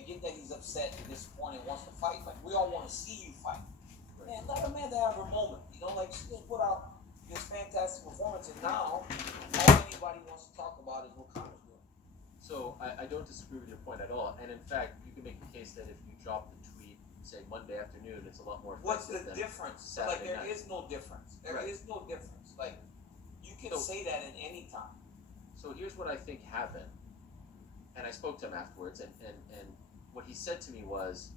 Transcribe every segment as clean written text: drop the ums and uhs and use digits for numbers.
I get that he's upset and disappointed and wants to fight. Like, we all want to see you fight. Man, let Amanda have her moment. You know, like, she just put out this fantastic performance, and now all anybody wants to talk about is what Conor's doing. So I don't disagree with your point at all. And in fact, you can make the case that if you drop the tweet, say Monday afternoon, it's a lot more What's the effective than difference? Saturday Like, there night. is no difference. There Right. is no difference. Like, you can So- say that in any time. So here's what I think happened. And I spoke to him afterwards, and what he said to me was,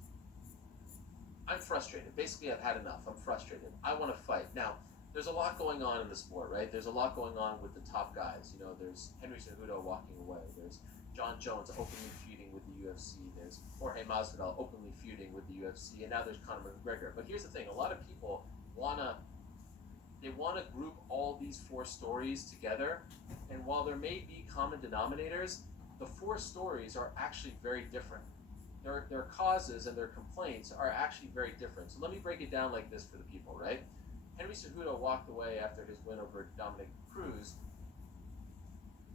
I'm frustrated. Basically, I've had enough. I'm frustrated. I want to fight. Now, there's a lot going on in the sport, right? There's a lot going on with the top guys. You know, there's Henry Cejudo walking away. There's John Jones openly feuding with the UFC. There's Jorge Masvidal openly feuding with the UFC. And now there's Conor McGregor. But here's the thing. A lot of people want to group all these four stories together. And while there may be common denominators, the four stories are actually very different. Their causes and their complaints are actually very different. So let me break it down like this for the people, right? Henry Cejudo walked away after his win over Dominic Cruz,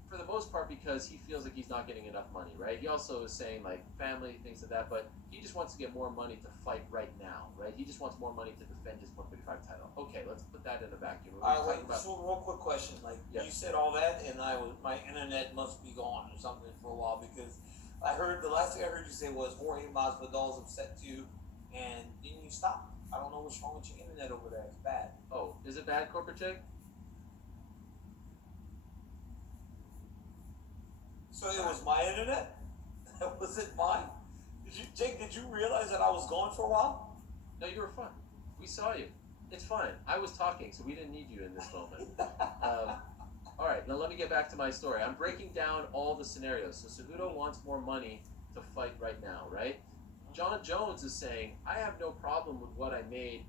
for the most part because he feels like he's not getting enough money, right? He also is saying like family, things like that, but he just wants to get more money to fight right now, right? He just wants more money to defend his 135 title. Okay, let's put that in a vacuum. All right, wait, so real quick question. Like, Yeah. you said all that, and my internet must be gone or something for a while, because I heard, the last thing I heard you say was Jorge Masvidal's upset too, and then you stopped. I don't know what's wrong with your internet over there. It's bad. Oh, is it bad, Corporate Jake? So it was my internet? Was it mine? Jake, did you realize that I was gone for a while? No, you were fine. We saw you. It's fine. I was talking, so we didn't need you in this moment. All right, now let me get back to my story. I'm breaking down all the scenarios. So Cejudo wants more money to fight right now, right? John Jones is saying, I have no problem with what I made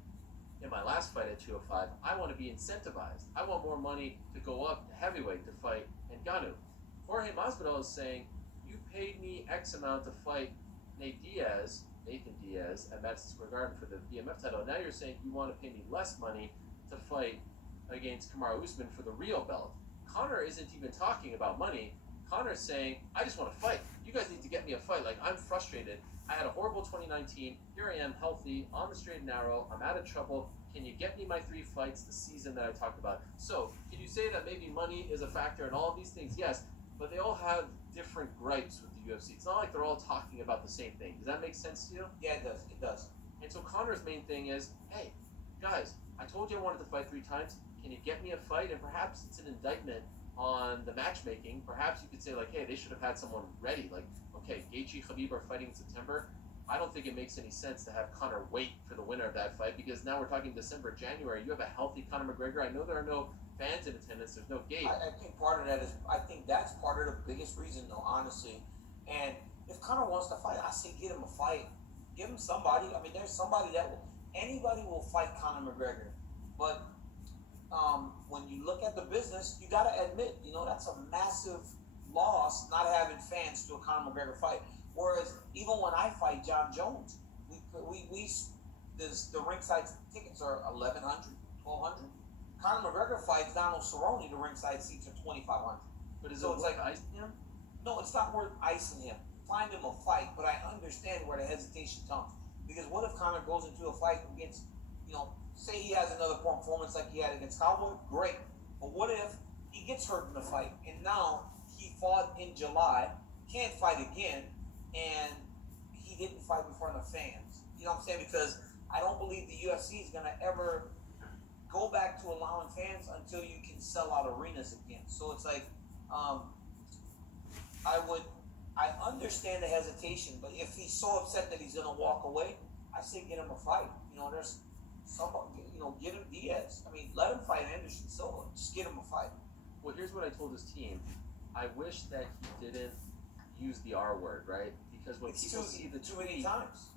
in my last fight at 205. I want to be incentivized. I want more money to go up to heavyweight to fight Ngannou. Jorge Masvidal is saying, you paid me X amount to fight Nathan Diaz at Madison Square Garden for the BMF title. Now you're saying you want to pay me less money to fight against Kamaru Usman for the Rio belt. Conor isn't even talking about money. Conor's saying, I just want to fight. You guys need to get me a fight. Like, I'm frustrated. I had a horrible 2019. Here I am, healthy, on the straight and narrow. I'm out of trouble. Can you get me my 3 fights the season that I talked about? So, can you say that maybe money is a factor in all of these things? Yes, but they all have different gripes with the UFC. It's not like they're all talking about the same thing. Does that make sense to you? Yeah, it does. It does. And so Conor's main thing is, hey, guys, I told you I wanted to fight 3 times. Can you get me a fight? And perhaps it's an indictment on the matchmaking. Perhaps you could say, like, hey, they should have had someone ready. Like, okay, Gaethje, Khabib are fighting in September. I don't think it makes any sense to have Conor wait for the winner of that fight, because now we're talking December, January. You have a healthy Conor McGregor. I know there are no fans in attendance. There's no gate. I think part of that is, I think that's part of the biggest reason, though, honestly. And if Conor wants to fight, I say get him a fight. Give him somebody. I mean, there's somebody that will, anybody will fight Conor McGregor. But when you look at the business, you got to admit, you know, that's a massive loss not having fans to a Conor McGregor fight. Whereas even when I fight John Jones, the ringside tickets are 1,100, 1,200. Conor McGregor fights Donald Cerrone, the ringside seats are 2,500. But is So it it's worth like, icing him? no, it's not worth icing him. Find him a fight, but I understand where the hesitation comes. Because what if Conor goes into a fight against, you know, say he has another performance like he had against Cowboy? Great. But what if he gets hurt in the fight, and now he fought in July, can't fight again, and he didn't fight in front of fans? You know what I'm saying? Because I don't believe the UFC is going to ever go back to allowing fans until you can sell out arenas again. So it's like, I understand the hesitation, but if he's so upset that he's gonna walk away, I say get him a fight. You know, there's somebody, you know, get him Diaz. I mean, let him fight Anderson Silva. Just get him a fight. Well, here's what I told his team. I wish that he didn't use the R word, right? Because when people see the too many tweet, times.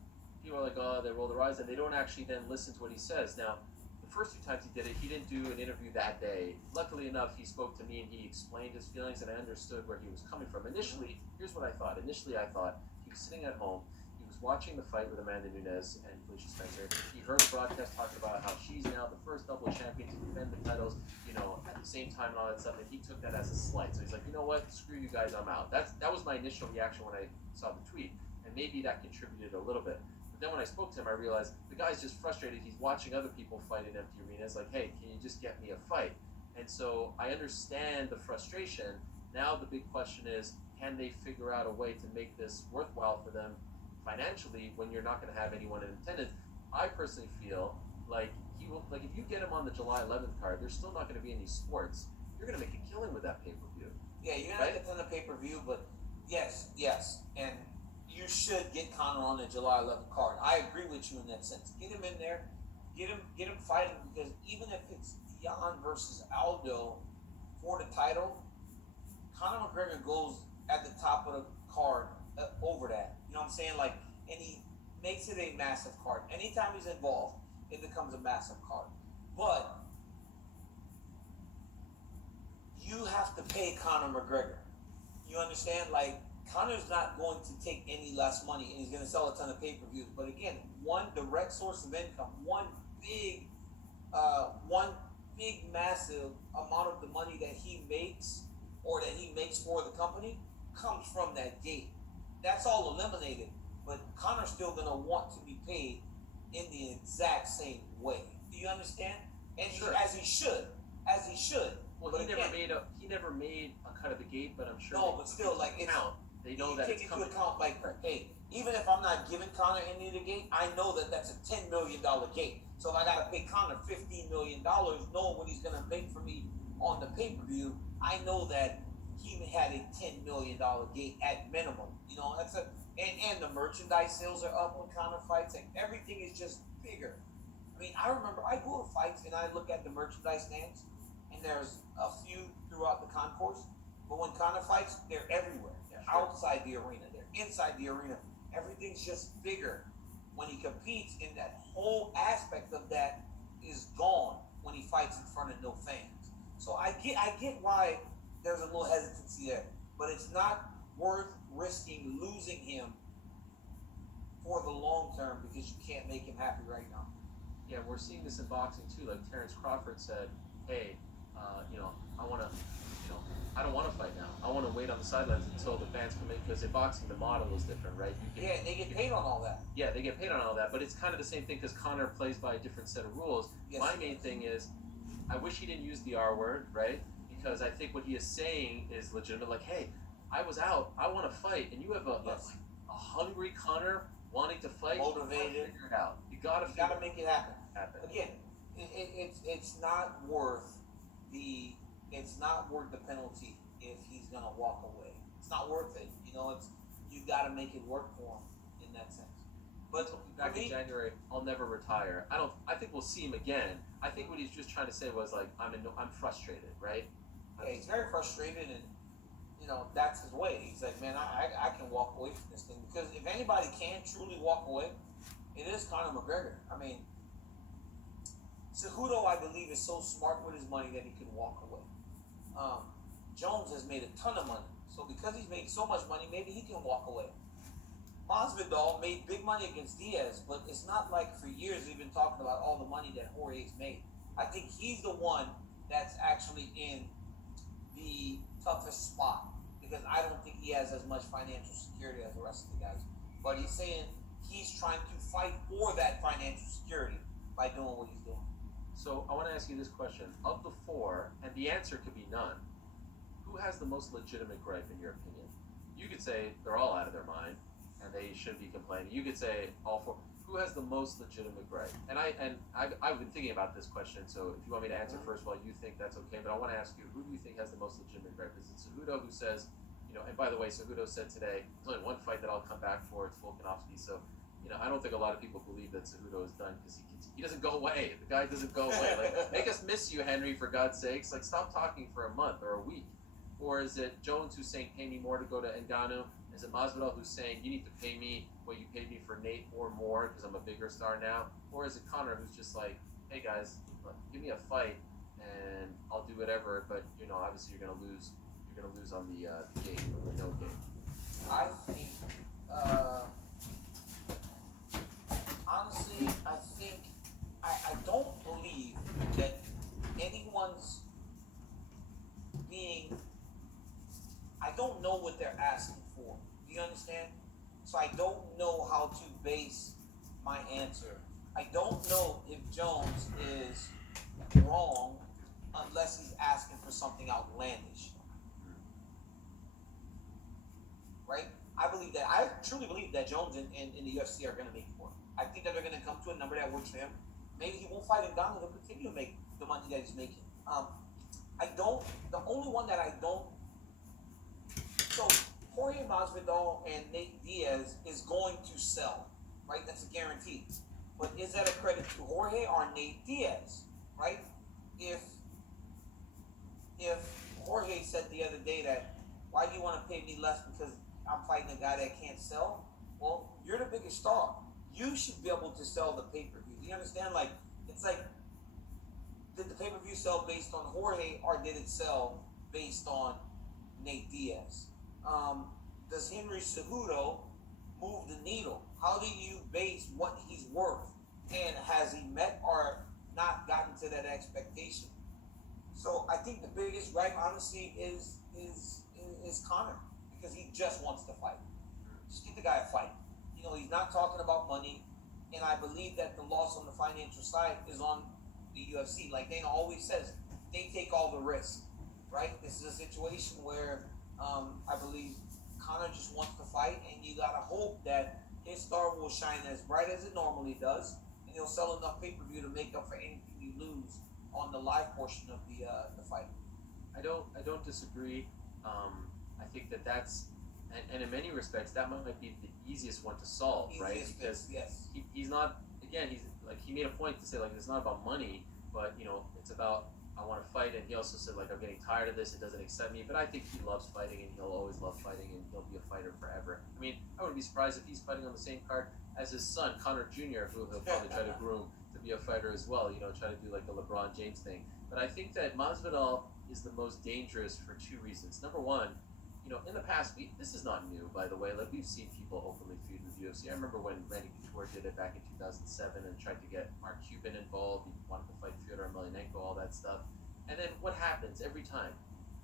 people are like, oh, they roll their eyes, and they don't actually then listen to what he says. Now, the first 2 times he did it, he didn't do an interview that day. Luckily enough, he spoke to me and he explained his feelings, and I understood where he was coming from. Initially, here's what I thought. Initially, I thought he was sitting at home, he was watching the fight with Amanda Nunes and Felicia Spencer. He heard the broadcast talk about how she's now the first double champion to defend the titles, you know, at the same time and all that stuff, and he took that as a slight. So he's like, you know what, screw you guys, I'm out. That was my initial reaction when I saw the tweet. And and maybe that contributed a little bit. But then when I spoke to him, I realized the guy's just frustrated. He's watching other people fight in empty arenas. Like, hey, can you just get me a fight? And so I understand the frustration. Now the big question is, can they figure out a way to make this worthwhile for them financially when you're not going to have anyone in attendance? I personally feel like he will. Like, if you get him on the July 11th card, there's still not going to be any sports. You're going to make a killing with that pay-per-view. Yeah, you're gonna get a ton of pay-per-view, but yes, and you should get Conor on the July 11th card. I agree with you in that sense. Get him in there, get him fighting, because even if it's Jan versus Aldo for the title, Conor McGregor goes at the top of the card over that. You know what I'm saying? Like, and he makes it a massive card. Anytime he's involved, it becomes a massive card. But you have to pay Conor McGregor. You understand? Like, Conor's not going to take any less money, and he's going to sell a ton of pay-per-views. But again, one direct source of income, one big, massive amount of the money that he makes or that he makes for the company comes from that gate. That's all eliminated. But Conor's still going to want to be paid in the exact same way. Do you understand? And Sure. As he should. Well, But he again, never made a cut of the gate, but I'm sure. No, but still, like, it's, count. They know you that take it's into coming. account, like, hey, even if I'm not giving Conor any of the gate, I know that that's a $10 million gate. So if I gotta pay Conor $15 million, knowing what he's gonna make for me on the pay-per-view, I know that he had a $10 million gate at minimum. You know, and the merchandise sales are up when Conor fights. Like, everything is just bigger. I mean, I remember I go to fights and I look at the merchandise stands, and there's a few throughout the concourse. But when Conor fights, they're everywhere. They're outside the arena. They're inside the arena. Everything's just bigger. When he competes, and that whole aspect of that is gone when he fights in front of no fans. So I get why there's a little hesitancy there, but it's not worth risking losing him for the long term because you can't make him happy right now. Yeah, we're seeing this in boxing too. Like Terrence Crawford said, "Hey, I don't want to fight now. I want to wait on the sidelines until the fans come in, because in boxing the model is different, right? Yeah, they get paid on all that. Yeah, they get paid on all that, but it's kind of the same thing because Conor plays by a different set of rules. Yes, My main thing is, I wish he didn't use the R word, right? Because I think what he is saying is legitimate. Like, hey, I was out, I want to fight, and you have a hungry Conor wanting to fight. Motivated. You gotta figure it out. You gotta Make it happen. happen. Again, it's not worth the penalty if he's gonna walk away. It's not worth it. You know, you gotta make it work for him in that sense. But Back in January, I'll never retire. I think we'll see him again. I think what he's just trying to say was like, I'm frustrated, right? yeah, he's very frustrated, and you know that's his way. He's like, man, I can walk away from this thing, because if anybody can truly walk away, it is Conor McGregor. I mean, Cejudo, I believe, is so smart with his money that he can walk away. Jones has made a ton of money, so because he's made so much money, maybe he can walk away. Masvidal made big money against Diaz, but it's not like for years we've been talking about all the money that Jorge's made. I think he's the one that's actually in the toughest spot, because I don't think he has as much financial security as the rest of the guys. But he's saying he's trying to fight for that financial security by doing what he's doing. So I want to ask you this question: of the four, and the answer could be none, who has the most legitimate gripe in your opinion? You could say they're all out of their mind and they shouldn't be complaining. You could say all four. Who has the most legitimate gripe? And I've been thinking about this question. So if you want me to answer first, while you think that's okay, but I want to ask you, who do you think has the most legitimate gripe? Is it Cejudo, who says, and by the way, Cejudo said today, there's only one fight that I'll come back for. It's Volkanovski. So, I don't think a lot of people believe that Cejudo is done, because he doesn't go away. The guy doesn't go away. Like, make us miss you, Henry, for God's sakes. Like, stop talking for a month or a week. Or is it Jones who's saying, pay me more to go to Ngannou? Is it Masvidal who's saying, you need to pay me what you paid me for Nate or more because I'm a bigger star now? Or is it Conor who's just like, hey guys, give me a fight and I'll do whatever, but obviously you're gonna lose. You're gonna lose on the game, or the no game. I think, honestly, I don't believe that anyone's I don't know what they're asking for. Do you understand? So I don't know how to base my answer. I don't know if Jones is wrong unless he's asking for something outlandish. Right? I truly believe that Jones and the UFC are going to make more. I think that they're going to come to a number that works for him. Maybe he won't fight in Ghana, he'll continue to make the money that he's making. The only one that I don't, so Jorge Masvidal and Nate Diaz is going to sell, right? That's a guarantee. But is that a credit to Jorge or Nate Diaz, right? If Jorge said the other day that, why do you want to pay me less because I'm fighting a guy that can't sell? Well, you're the biggest star. You should be able to sell the pay-per-view. Do you understand? Like, it's like, did the pay-per-view sell based on Jorge or did it sell based on Nate Diaz? Does Henry Cejudo move the needle? How do you base what he's worth? And has he met or not gotten to that expectation? So I think the biggest gripe, honestly, is Conor, because he just wants to fight. Just get the guy a fight. You know, he's not talking about money, and I believe that the loss on the financial side is on the UFC. Like Dana always says, they take all the risk, right? This is a situation where I believe Conor just wants to fight, and you gotta hope that his star will shine as bright as it normally does, and he'll sell enough pay-per-view to make up for anything you lose on the live portion of the fight. I don't disagree. I think that's and in many respects that might be the easiest one to solve, right? Because yes. he's not, again, he's like, he made a point to say like it's not about money, but you know, it's about, I want to fight. And he also said like, I'm getting tired of this, it doesn't excite me. But I think he loves fighting, and he'll always love fighting, and he'll be a fighter forever. I mean, I wouldn't be surprised if he's fighting on the same card as his son Conor Jr., who he'll probably try to groom to be a fighter as well, you know, try to do like the LeBron James thing. But I think that Masvidal is the most dangerous for two reasons. Number one, you know, in the past, this is not new, by the way. Like, we've seen people openly feud with UFC. I remember when Randy Couture did it back in 2007 and tried to get Mark Cuban involved. He wanted to fight Fyodor Emelianenko, all that stuff. And then what happens every time?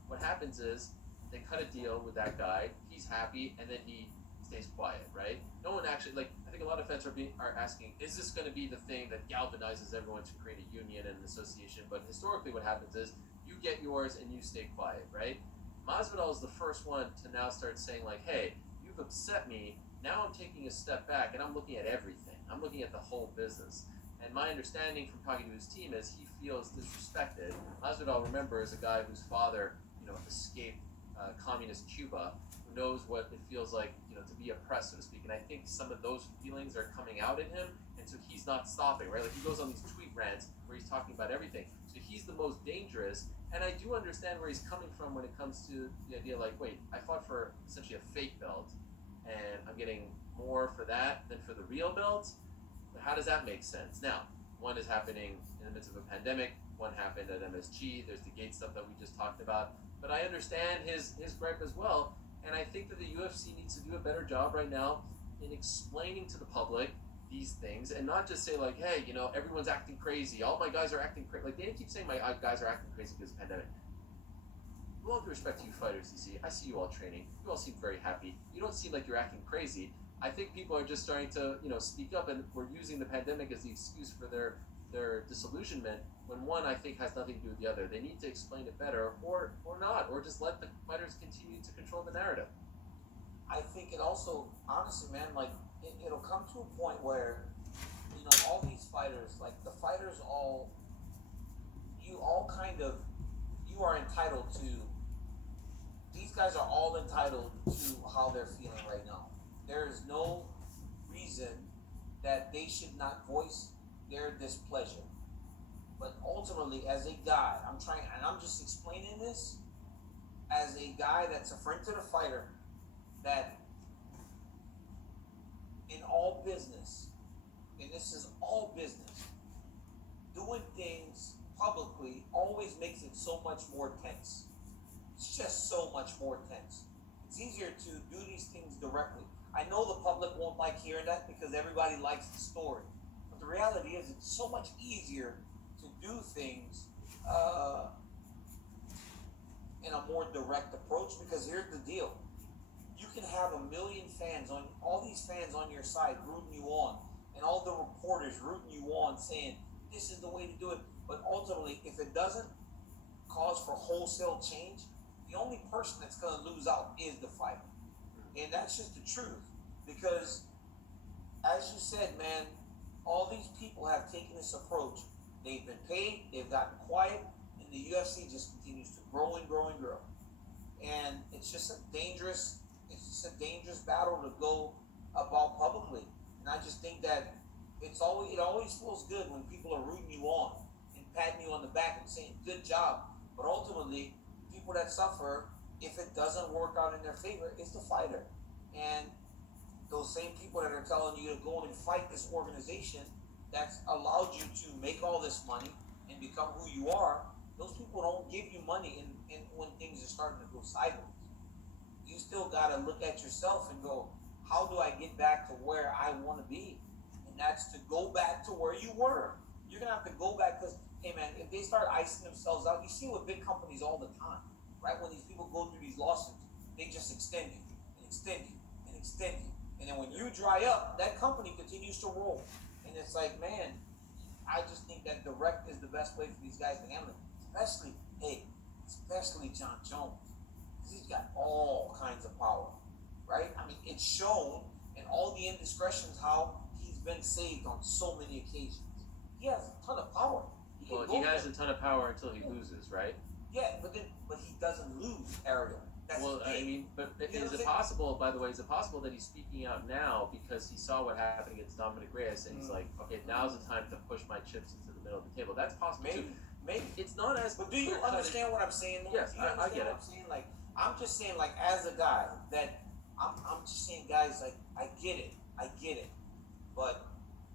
What happens is they cut a deal with that guy. He's happy, and then he stays quiet, right? No one actually, like, I think a lot of fans are asking, is this going to be the thing that galvanizes everyone to create a union and an association? But historically, what happens is you get yours and you stay quiet, right? Masvidal is the first one to now start saying like, hey, you've upset me. Now I'm taking a step back and I'm looking at everything. I'm looking at the whole business. And my understanding from talking to his team is he feels disrespected. Masvidal, remember, is a guy whose father, you know, escaped communist Cuba, who knows what it feels like, you know, to be oppressed, so to speak. And I think some of those feelings are coming out in him, and so he's not stopping, right? Like, he goes on these tweet rants where he's talking about everything. So he's the most dangerous. And I do understand where he's coming from when it comes to the idea, like, wait, I fought for essentially a fake belt, and I'm getting more for that than for the real belt. But how does that make sense? Now, one is happening in the midst of a pandemic. One happened at MSG. There's the gate stuff that we just talked about. But I understand his gripe as well. And I think that the UFC needs to do a better job right now in explaining to the public these things, and not just say like, hey, you know, everyone's acting crazy. All my guys are acting crazy. Like, they keep saying my guys are acting crazy because of the pandemic. With all due respect to you fighters, DC, I see you all training. You all seem very happy. You don't seem like you're acting crazy. I think people are just starting to, you know, speak up, and we're using the pandemic as the excuse for their disillusionment, when one, I think, has nothing to do with the other. They need to explain it better, or not, or just let the fighters continue to control the narrative. I think it also, honestly, man, like, it'll come to a point where, you know, all these fighters, like, the fighters you are entitled to, these guys are all entitled to how they're feeling right now. There is no reason that they should not voice their displeasure. But ultimately, as a guy, I'm just explaining this as a guy that's a friend to the fighter, that in all business, and this is all business, doing things publicly always makes it so much more tense. It's just so much more tense. It's easier to do these things directly. I know the public won't like hearing that because everybody likes the story. But the reality is, it's so much easier to do things in a more direct approach, because here's the deal. you can have 1 million fans on all these fans on your side rooting you on, and all the reporters rooting you on, saying this is the way to do it. But ultimately, if it doesn't cause for wholesale change, the only person that's going to lose out is the fighter, and that's just the truth. Because, as you said, man, all these people have taken this approach. They've been paid, they've gotten quiet, and the UFC just continues to grow and grow and grow. And it's just a dangerous battle to go about publicly. And I just think that it always feels good when people are rooting you on and patting you on the back and saying good job. But ultimately, people that suffer, if it doesn't work out in their favor, it's the fighter. And those same people that are telling you to go and fight this organization that's allowed you to make all this money and become who you are, those people don't give you money in when things are starting to go sideways. You still got to look at yourself and go, how do I get back to where I want to be? And that's to go back to where you were. You're going to have to go back because, hey man, if they start icing themselves out, you see with big companies all the time, right? When these people go through these lawsuits, they just extend you and extend you and extend you. And then when you dry up, that company continues to roll. And it's like, man, I just think that direct is the best way for these guys to handle it. Especially John Jones. Because he's got all kinds of power, right? I mean, it's shown in all the indiscretions how he's been saved on so many occasions. He has a ton of power. He has a ton of power until he loses, right? Yeah, but he doesn't lose, Ariel. That's but is it possible, by the way, that he's speaking out now because he saw what happened against Dominic Reyes and he's like, okay, now's the time to push my chips into the middle of the table? That's possible too. Maybe. It's not as. But do you understand what I'm saying? Yes, I get it. I'm saying? Like, I'm just saying, like, as a guy, that I'm just saying, guys, like, I get it. But,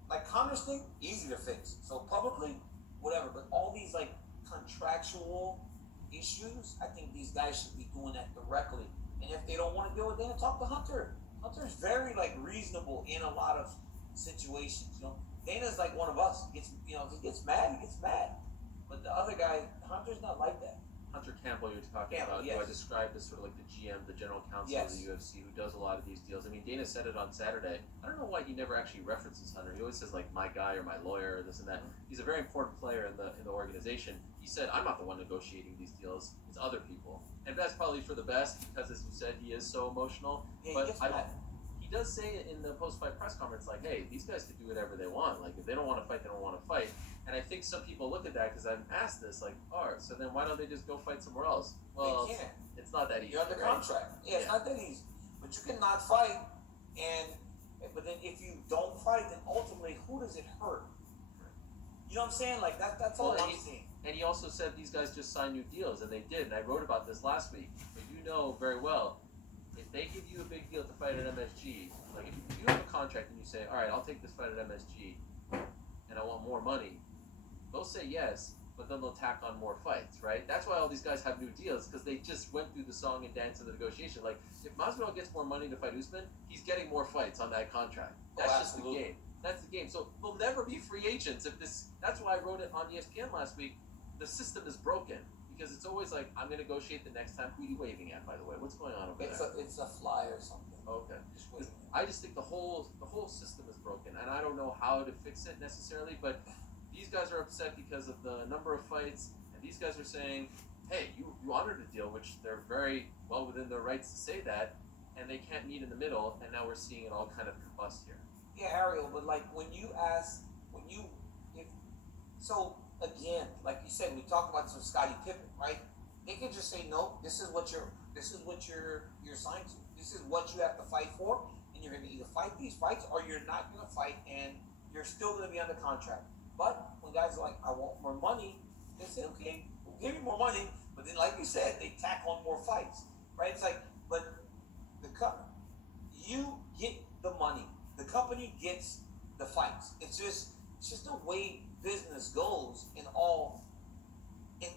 like, Connor's thing, easy to fix. So publicly, whatever. But all these, like, contractual issues, I think these guys should be doing that directly. And if they don't want to do it, then talk to Hunter. Hunter's very, like, reasonable in a lot of situations, you know. Dana's like one of us. If he gets mad, he gets mad. But the other guy, Hunter's not like that. Hunter Campbell, you're talking about, yes. who I described as sort of like the GM, the general counsel of the UFC, who does a lot of these deals. I mean, Dana said it on Saturday. I don't know why he never actually references Hunter. He always says like my guy or my lawyer or this and that. He's a very important player in the organization. He said, I'm not the one negotiating these deals. It's other people, and that's probably for the best because, as you said, he is so emotional. Yeah, but he does say it in the post-fight press conference, like, hey, these guys can do whatever they want. Like, if they don't want to fight, they don't want to fight. And I think some people look at that because I've asked this, like, all right, so then why don't they just go fight somewhere else? Well, they can't. It's not that easy. You're under contract. Yeah, it's not that easy. But you cannot fight, but then if you don't fight, then ultimately, who does it hurt? You know what I'm saying? Like, that's all I'm saying. And he also said these guys just signed new deals, and they did. And I wrote about this last week. But you know very well, if they give you a big deal to fight at MSG, like if you have a contract and you say, all right, I'll take this fight at MSG, and I want more money, they'll say yes, but then they'll tack on more fights, right? That's why all these guys have new deals, because they just went through the song and dance of the negotiation. Like, if Masvidal gets more money to fight Usman, he's getting more fights on that contract. That's just the game. That's the game. So we'll never be free agents if this. That's why I wrote it on ESPN last week. The system is broken because it's always like, I'm gonna negotiate the next time. Who are you waving at, by the way? What's going on over there? It's a fly or something. Okay. Just wait. I just think the whole system is broken, and I don't know how to fix it necessarily. But these guys are upset because of the number of fights, and these guys are saying, "Hey, you honored a deal," which they're very well within their rights to say that, and they can't meet in the middle, and now we're seeing it all kind of combust here. Yeah, Ariel, but like again, like you said, we talked about some Scottie Pippen, right? They could just say, no, this is what you're signed to. This is what you have to fight for, and you're gonna either fight these fights or you're not gonna fight, and you're still gonna be under contract. But when guys are like, I want more money, they say, okay, we'll give you more money, but then like you said, they tack on more fights, right? It's like, but you get the money. The company gets the fights. It's just the way business goes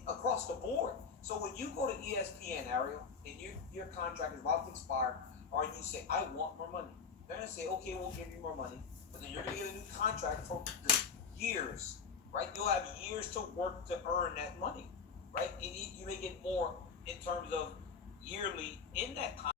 across the board. So when you go to ESPN, Ariel, and your contract is about to expire, or you say, I want more money, they're gonna say, okay, we'll give you more money, but then you're gonna get a new contract for years, right? You'll have years to work to earn that money, right? You may get more in terms of yearly in that contract.